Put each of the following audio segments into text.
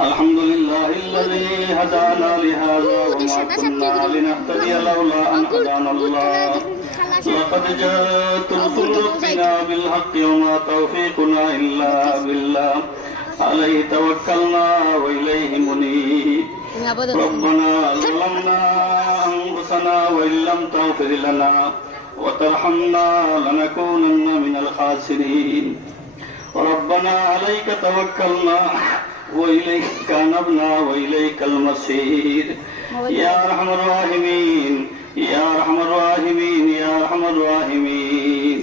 الحمد لله الذي هدانا لهذا وما كنا لنهتدي لولا أن هدانا الله لقد جاءت رسل ربنا بالحق وما توفيقنا إلا بالله عليه توكلنا وإليه منيب ربنا ظلمنا أنفسنا وإن لم تغفر لنا وترحمنا لنكونن من الخاسرين ربنا عليك توكلنا وإليك نبنا وإليك المصير يا أرحم الراحمين يا أرحم الراحمين يا أرحم الراحمين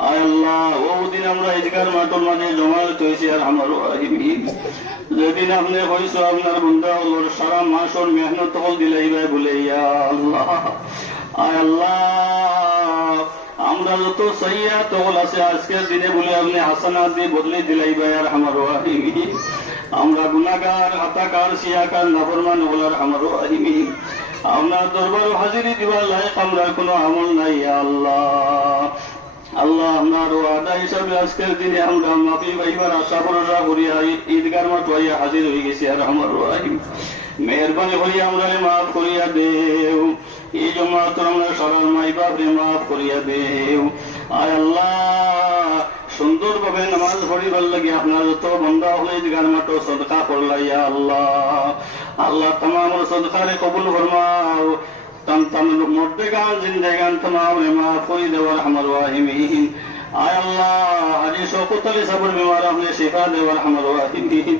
আয় আল্লাহ ওদিন আমরা ইদগার মাঠের মাঝে জমায়েত হয়েছি আর আমার রাহিমিন যেদিন আপনি হয়েছো আপনার বন্ধা হলোর সারা মাস ওর মেহনত হল দিলাই ভাই বলে ইয়া আল্লাহ আয় আল্লাহ আমরা যত সহিয়া তহল আছে আজকের দিনে বলে আপনি হাসানাত দিয়ে বদলে দিলাই ভাই আর আমার রাহিমিন আমরা গুনাগার হাতাকার সিয়াকার নাফরমান বলার আমার রাহিমিন আপনার দরবার হাজিরি দিবার লায়ক আমরা কোনো আমল নাই আল্লাহ। আল্লাহ আপনার ওয়াদা হিসাবে আজকের দিনে আমরা মাফি পাইবার আশা ভরসা করিয়া ঈদগার মাঠ হইয়া হাজির হয়ে গেছি, আর আমার মেহরবানি হইয়া আমরা মাফ করিয়া দেও। এই জমাত আমরা সরল মাই বাপরে মাফ করিয়া দেও। আয় আল্লাহ হবে, নামাজ পড়িবার লাগে, আপনার যত বন্ধা হলে গান মাত্র সদকা করলাই আল্লাহ। আল্লাহ তামাম সদকারে কবুল ফরমাও। তাম তাম মরতে গান, জিন্দে গান তামাম রে মাফ কই দেওয়ার আমার ওয়াহিমিহীন আয় আল্লাহ আজি শকুতলি সাবর বিমার আপনি শেখা দেওয়ার আমার ওয়াহিমিহীন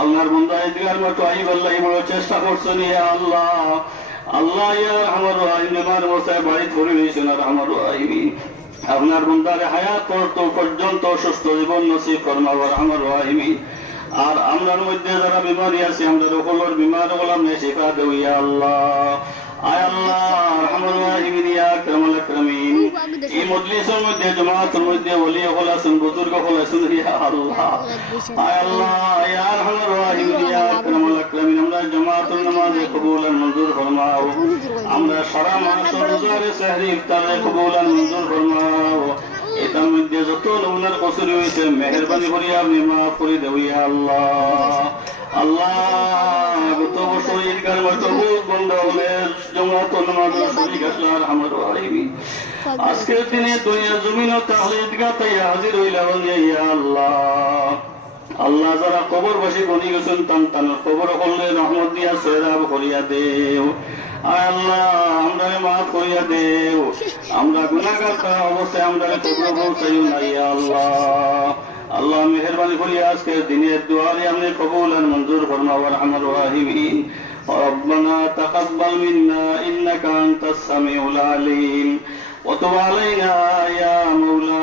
আল্লাহর বন্ধা ইদগার মতো আই আল্লাহ বড় চেষ্টা করছ নিয়ে আল্লাহ। আল্লাহ আমার ওয়াহিমার আমার বাড়ি ধরে নিয়েছেন আর আমার ওয়াহিমিন আপনার বন্ধারে হায়াত পর্যন্ত সুস্থ জীবন নসিব ফরমাবার আমার ওয়াহিমিন আর আমরার মধ্যে যারা বিমারি আছে, আমরা সকলের বিমার গোলাম নে শিফা দেও ইয়া আল্লাহ। আয় আল্লাহ রহমান মধ্যে হল মেহরবানি করি আপনি মাফ করে আল্লাহ। আল্লাহ, গত বছর ঈদগার মতো বন্ধ হলে জমাত নামাজ শরীর আসলার আমার আজকের দিনে দুনিয়া জমিন তাহলে ঈদগাহ তাই হাজির হইলাম ইয়া আল্লাহ। আল্লাহ যারা কবর বসে বনি গেছেন তান তান কবর করলে রহমত দিয়া সৈরাব করিয়া দেও আয় আল্লাহ আমরা মাফ করিয়া দেও আমরা গুণাগার তার অবস্থায় আমরা কবর পৌঁছাই না ইয়া আল্লাহ আল্লাহ মেহরবানি করিয়া আজকের দিনের দুয়ারে আপনি কবুল আর মঞ্জুর ফরমাওয়ার আমার ওয়াহিমিন ربنا تقبل منا إنك أنت السميع العليم وتب علينا يا مولانا